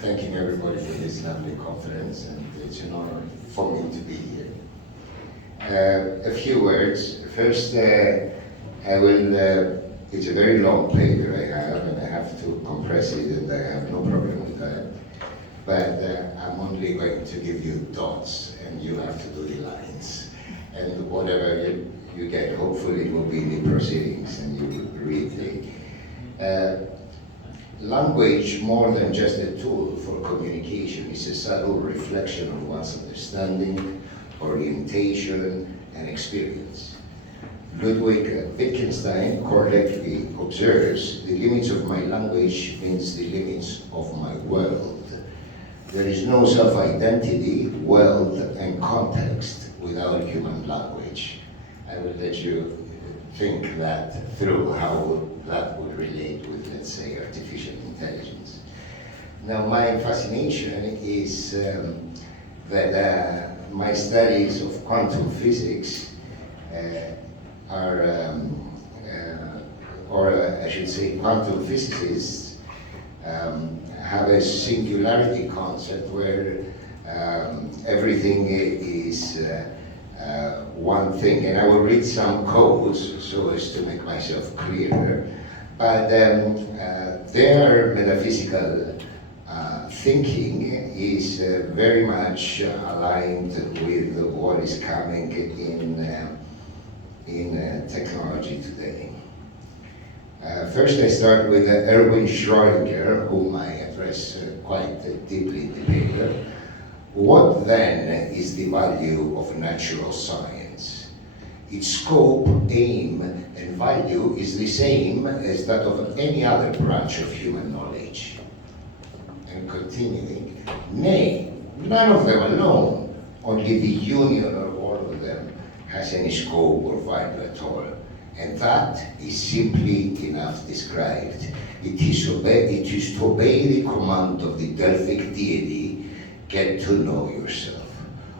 thanking everybody for this lovely conference, and it's an honor for me to be here. A few words. First, I will, it's a very long paper I have, and I have to compress it, and I have no problem with that. But I'm only going to give you dots, and you have to do the lines. And whatever you get, hopefully it will be in the proceedings, and you will read the language, more than just a tool for communication, is a subtle reflection of one's understanding, orientation, and experience. Ludwig Wittgenstein correctly observes, the limits of my language means the limits of my world. There is no self-identity, world, and context without human language. I will let you think that through, how that would relate with, let's say, artificial intelligence. Now, my fascination is that my studies of quantum physics or I should say quantum physicists have a singularity concept where everything is one thing, and I will read some codes so as to make myself clearer. But their metaphysical thinking is very much aligned with what is coming in technology today. First, I start with Erwin Schrödinger, whom I address quite deeply in the paper. What then is the value of natural science? Its scope, aim, and value is the same as that of any other branch of human knowledge. And continuing, nay, none of them alone, only the union of all of them has any scope or value at all. And that is simply enough described. It is to obey the command of the Delphic deity, get to know yourself.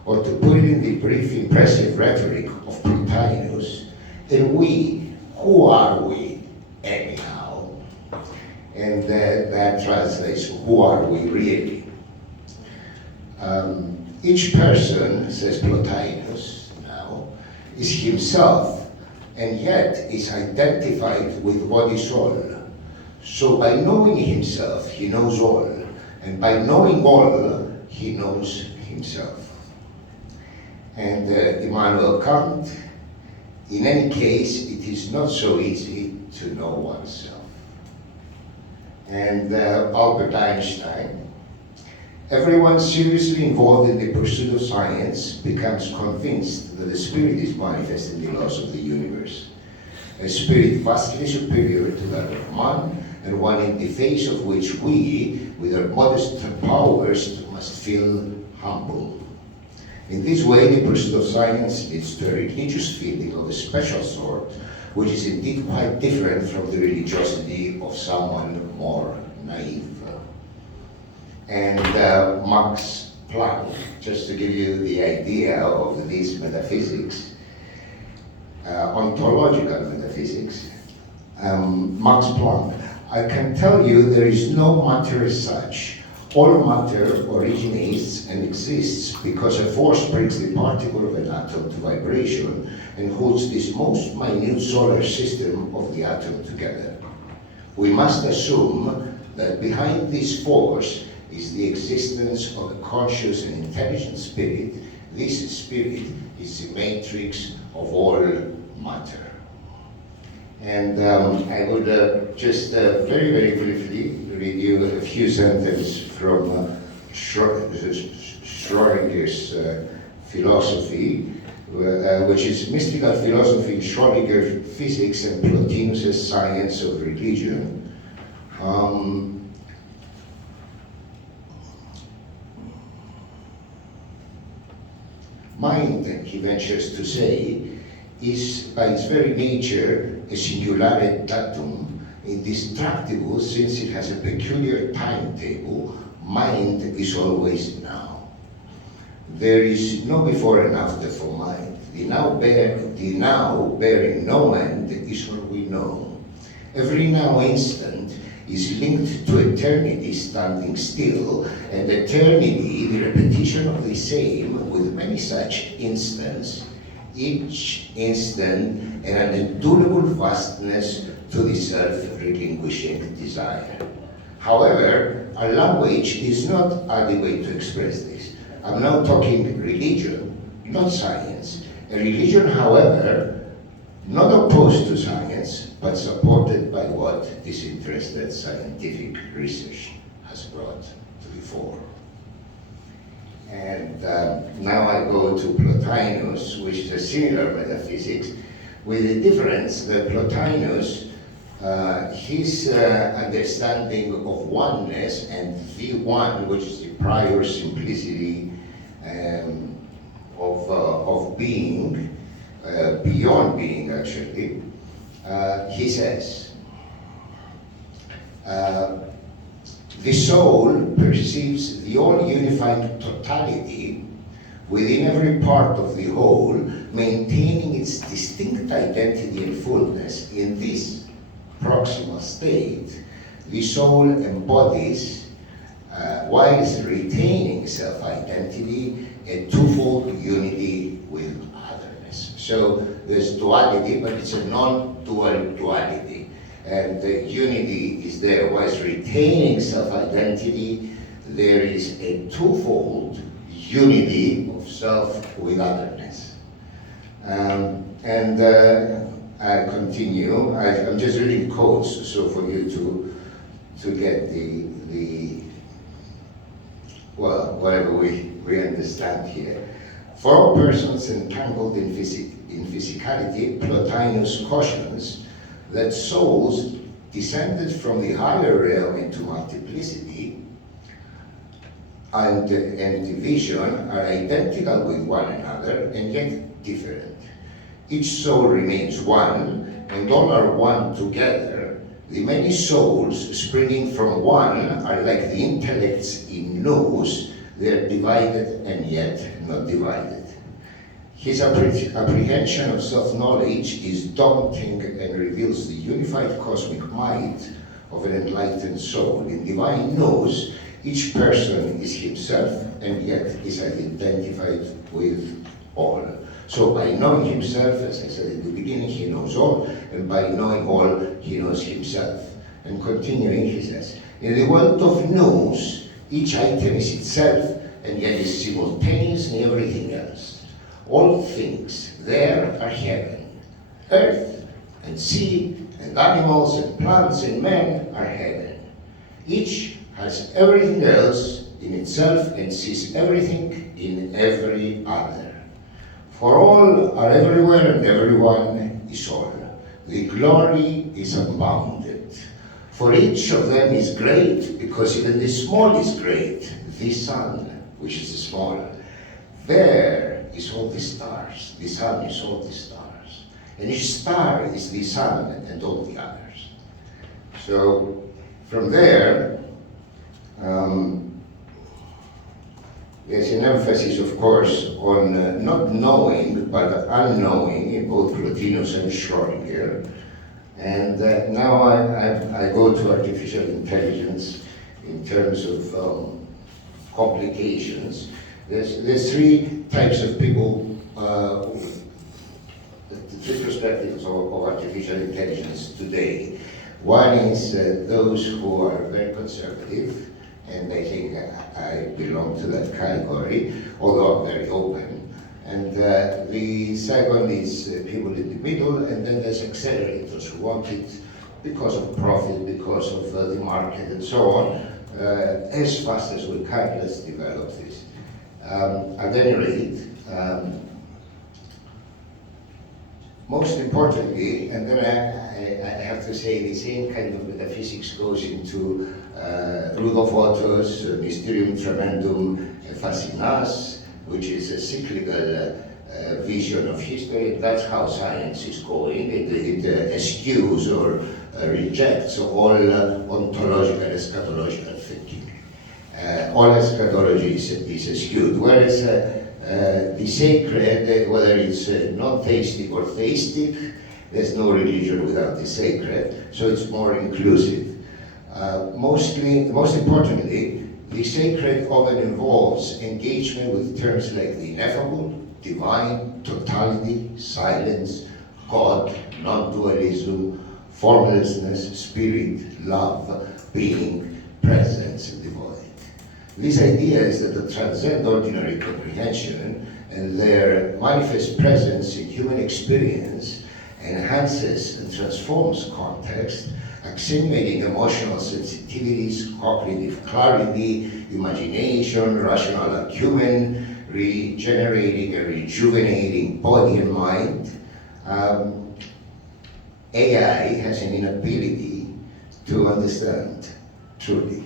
Or to put it in the brief, impressive rhetoric of Plotinus, and we, who are we, anyhow? And that translates, who are we really? Each person, says Plotinus now, is himself, and yet is identified with what is all. So by knowing himself, he knows all, and by knowing all, he knows himself. And Immanuel Kant, in any case, it is not so easy to know oneself. And Albert Einstein, everyone seriously involved in the pursuit of science becomes convinced that the spirit is manifest in the laws of the universe. A spirit vastly superior to that of man, and one in the face of which we, with our modest powers, must feel humble. In this way, the pursuit of science leads to a religious feeling of a special sort, which is indeed quite different from the religiosity of someone more naive. And Max Planck, just to give you the idea of this metaphysics, ontological metaphysics, Max Planck, I can tell you there is no matter as such. All matter originates and exists because a force brings the particle of an atom to vibration and holds this most minute solar system of the atom together. We must assume that behind this force is the existence of a conscious and intelligent spirit. This spirit is the matrix of all matter. And I would just very, very briefly read you a few sentences from Schrödinger's philosophy, which is mystical philosophy, Schrödinger physics, and Plotinus' science of religion. Mind, he ventures to say, is by its very nature a singular datum, indestructible, since it has a peculiar timetable. Mind is always now. There is no before and after for mind. The now bearing no end is all we know. Every now instant is linked to eternity standing still, and eternity, the repetition of the same, with many such instances, each instant an unendurable vastness to the self-relinquishing desire. However, our language is not adequate to express this. I'm now talking religion, not science. A religion, however, not opposed to science, but supported by what disinterested scientific research has brought to the fore. And now I go to Plotinus, which is a similar metaphysics, with the difference that Plotinus, his understanding of oneness and the one, which is the prior simplicity of being, beyond being actually, he says, the soul perceives the all-unified totality within every part of the whole, maintaining its distinct identity and fullness. In this proximal state, the soul embodies, whilst retaining self-identity, a twofold unity with otherness. So there's duality, but it's a non-dual duality. And the unity is there. Whilst retaining self-identity, there is a twofold unity of self with otherness. I continue. I'm just reading quotes, so for you to get the well, whatever we understand here. For all persons entangled in physicality, Plotinus cautions that souls descended from the higher realm into multiplicity and division are identical with one another and yet different. Each soul remains one, and all are one together. The many souls springing from one are like the intellects in nous. They are divided and yet not divided. His apprehension of self-knowledge is daunting and reveals the unified cosmic might of an enlightened soul. In divine nous, each person is himself and yet is identified with all. So by knowing himself, as I said at the beginning, he knows all, and by knowing all, he knows himself. And continuing, he says, in the world of nous, each item is itself and yet is simultaneous in everything else. All things there are heaven. Earth and sea and animals and plants and men are heaven. Each has everything else in itself and sees everything in every other. For all are everywhere and everyone is all. The glory is unbounded. For each of them is great, because even the small is great. The sun, which is small. There is all the stars. The sun is all the stars. And each star is the sun and all the others. So from there, there's an emphasis, of course, on not knowing, but unknowing in both Plotinus and Schrödinger. And now I go to artificial intelligence in terms of complications. There's three types of people, the three perspectives of artificial intelligence today. One is those who are very conservative, and I think I belong to that category, although I'm very open. And the second is people in the middle, and then there's accelerators who want it because of profit, because of the market, and so on. As fast as we can, let's develop this. At any rate, most importantly, and then I have to say the same kind of metaphysics goes into Rudolf Otto's Mysterium Tremendum Fascinas, which is a cyclical vision of history. That's how science is going. It eschews or rejects all ontological, eschatological thinking. All eschatology is eschewed, whereas the sacred, whether it's non-theistic or theistic, there's no religion without the sacred, so it's more inclusive. Most importantly, the sacred often involves engagement with terms like the ineffable, divine, totality, silence, God, non-dualism, formlessness, spirit, love, being, presence, and the void. This idea is that they transcend ordinary comprehension, and their manifest presence in human experience enhances and transforms context, accentuating emotional sensitivities, cognitive clarity, imagination, rational acumen, regenerating and rejuvenating body and mind. AI has an inability to understand truly.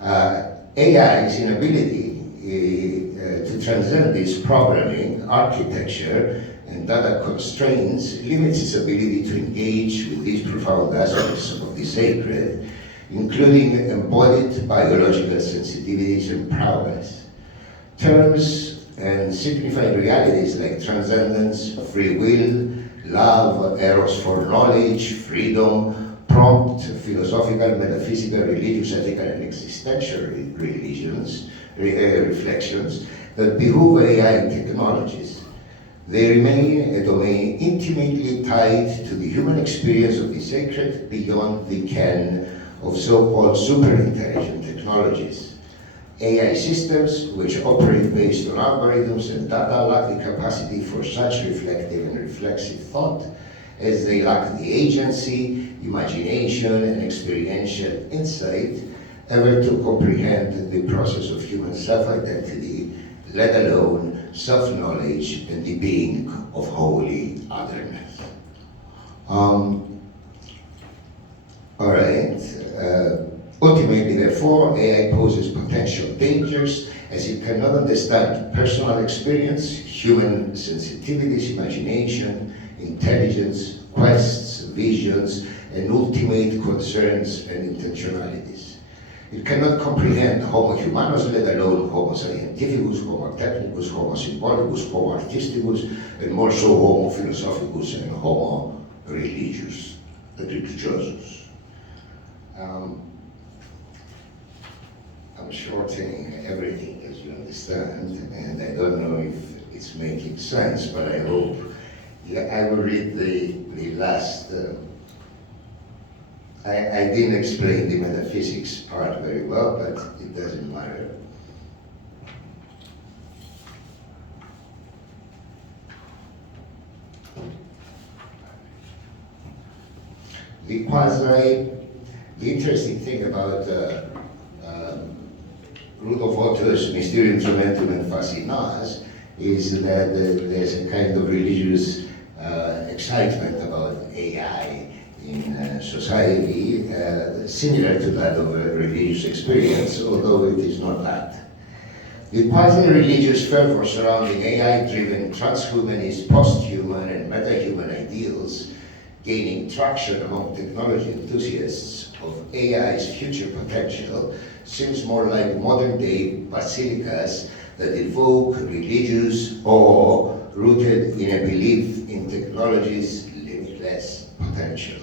AI's inability to transcend this programming, architecture, and data constraints limits its ability to engage with these profound aspects of the sacred, including embodied biological sensitivities and prowess. Terms and signified realities like transcendence, free will, love, eros for knowledge, freedom, prompt philosophical, metaphysical, religious, ethical, and existential reflections that behoove AI technologies. They remain a domain intimately tied to the human experience of the sacred beyond the ken of so-called super-intelligent technologies. AI systems, which operate based on algorithms and data, lack the capacity for such reflective and reflexive thought, as they lack the agency, imagination, and experiential insight ever to comprehend the process of human self-identity, let alone self-knowledge and the being of holy otherness. All right. Ultimately, therefore, AI poses potential dangers as it cannot understand personal experience, human sensitivities, imagination, intelligence, quests, visions, and ultimate concerns and intentionalities. It cannot comprehend Homo humanus, let alone Homo scientificus, Homo technicus, Homo symbolicus, Homo artisticus, and more so Homo philosophicus and Homo religiosus. I'm shortening everything, as you understand, and I don't know if it's making sense, but I hope. I will read the last. I didn't explain the metaphysics part very well, but it doesn't matter. The interesting thing about Rudolf Otto's Mysterium Instrumentum and Fascinas is that there's a kind of religious excitement about AI in society, similar to that of a religious experience, although it is not that. The quasi-religious fervor surrounding AI-driven transhumanist, post-human, and meta-human ideals gaining traction among technology enthusiasts of AI's future potential seems more like modern-day basilicas that evoke religious awe rooted in a belief in technology's limitless potential.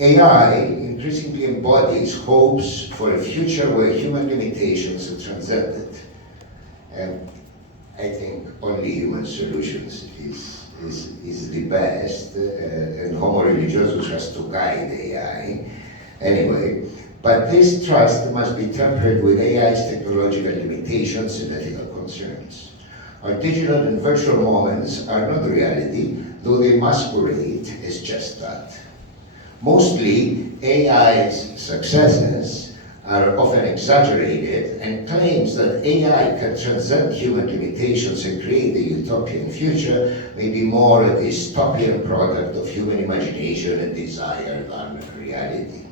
AI increasingly embodies hopes for a future where human limitations are transcended. And I think only human solutions is the best, and Homo religiosus has to guide AI anyway. But this trust must be tempered with AI's technological limitations and ethical concerns. Our digital and virtual moments are not reality, though they masquerade as just that. Mostly, AI's successes are often exaggerated, and claims that AI can transcend human limitations and create a utopian future may be more a dystopian product of human imagination and desire than reality.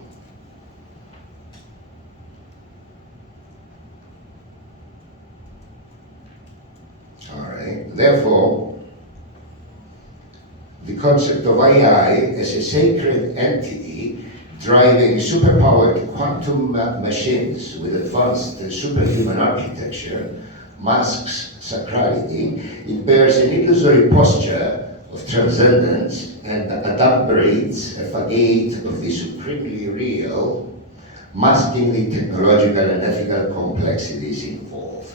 All right. Therefore, the concept of AI as a sacred entity driving superpowered quantum machines with advanced superhuman architecture masks sacrality. It bears an illusory posture of transcendence and adumbrates a facade of the supremely real, masking the technological and ethical complexities involved.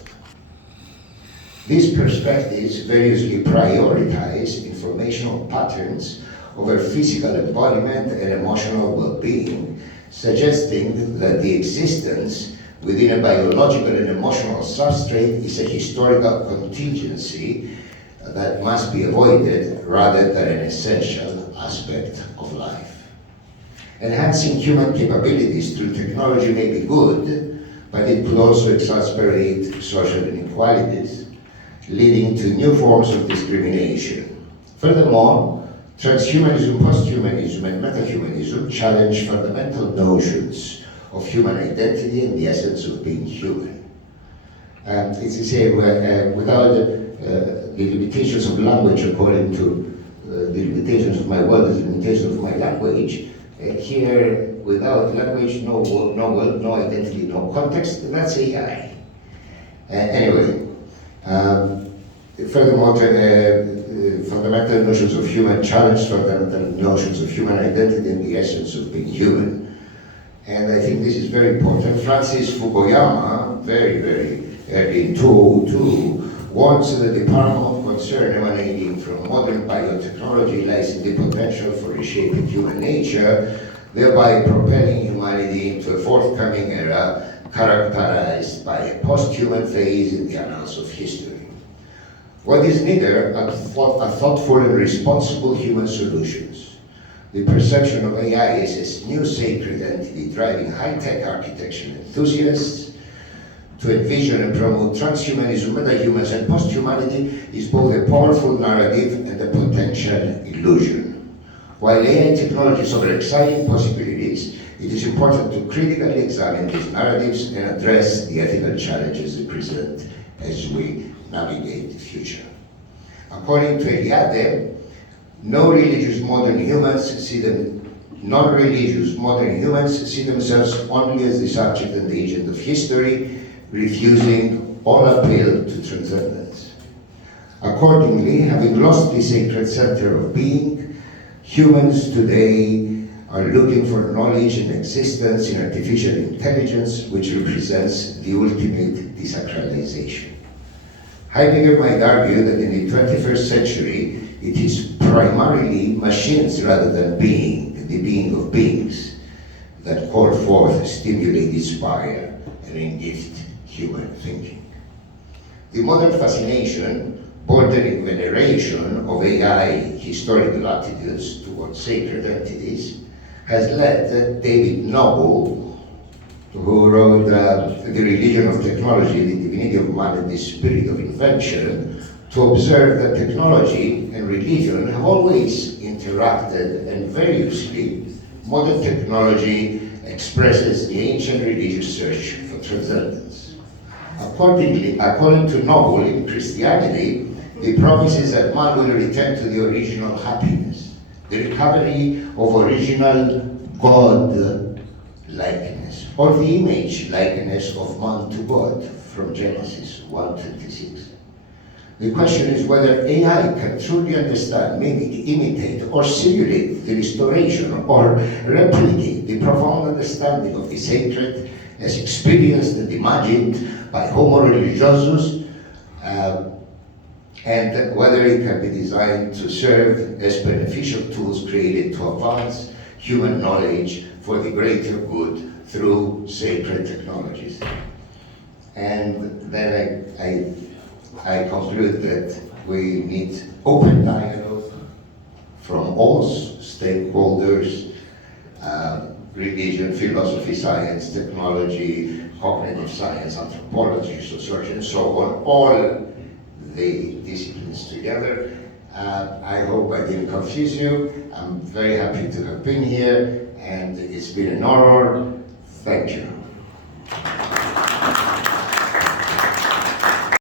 These perspectives variously prioritize informational patterns over physical embodiment and emotional well-being, suggesting that the existence within a biological and emotional substrate is a historical contingency that must be avoided rather than an essential aspect of life. Enhancing human capabilities through technology may be good, but it could also exacerbate social inequalities, leading to new forms of discrimination. Furthermore, transhumanism, posthumanism, and metahumanism challenge fundamental notions of human identity and the essence of being human. It's to say, without the limitations of language, according to the limitations of my world, the limitations of my language, here, without language, no world, no identity, no context, that's AI. Anyway, furthermore, fundamental notions of human challenge, fundamental notions of human identity and the essence of being human. And I think this is very important. Francis Fukuyama, very, very early in 2002, warns that the paramount concern emanating from modern biotechnology lies in the potential for reshaping human nature, thereby propelling humanity into a forthcoming era characterized by a post-human phase in the annals of history. What is neither are thoughtful and responsible human solutions. The perception of AI as a new sacred entity driving high-tech architecture enthusiasts to envision and promote transhumanism, metahumans, and posthumanity is both a powerful narrative and a potential illusion. While AI technologies offer exciting possibilities, it is important to critically examine these narratives and address the ethical challenges they present as we navigate the future. According to Eliade, non-religious modern humans see themselves only as the subject and the agent of history, refusing all appeal to transcendence. Accordingly, having lost the sacred center of being, humans today are looking for knowledge and existence in artificial intelligence, which represents the ultimate desacralization. Heidegger might argue that in the 21st century, it is primarily machines rather than being, the being of beings, that call forth, stimulate, inspire, and engift human thinking. The modern fascination, bordering veneration of AI historical attitudes towards sacred entities has led David Noble, who wrote The Religion of Technology, the Divinity of Man and the Spirit of Invention, to observe that technology and religion have always interacted, and variously, modern technology expresses the ancient religious search for transcendence. According to Noble, in Christianity, the promise is that man will return to the original happiness, the recovery of original God-likeness, or the image likeness of man to God, from Genesis 1:26. The question is whether AI can truly understand, mimic, imitate, or simulate the restoration or replicate the profound understanding of the sacred as experienced and imagined by Homo religiosus, and whether it can be designed to serve as beneficial tools created to advance human knowledge for the greater good through sacred technologies. And then I conclude that we need open dialogue from all stakeholders, religion, philosophy, science, technology, cognitive science, anthropology, sociology, and so on, all the disciplines together. I hope I didn't confuse you. I'm very happy to have been here, and it's been an honor. Thank you.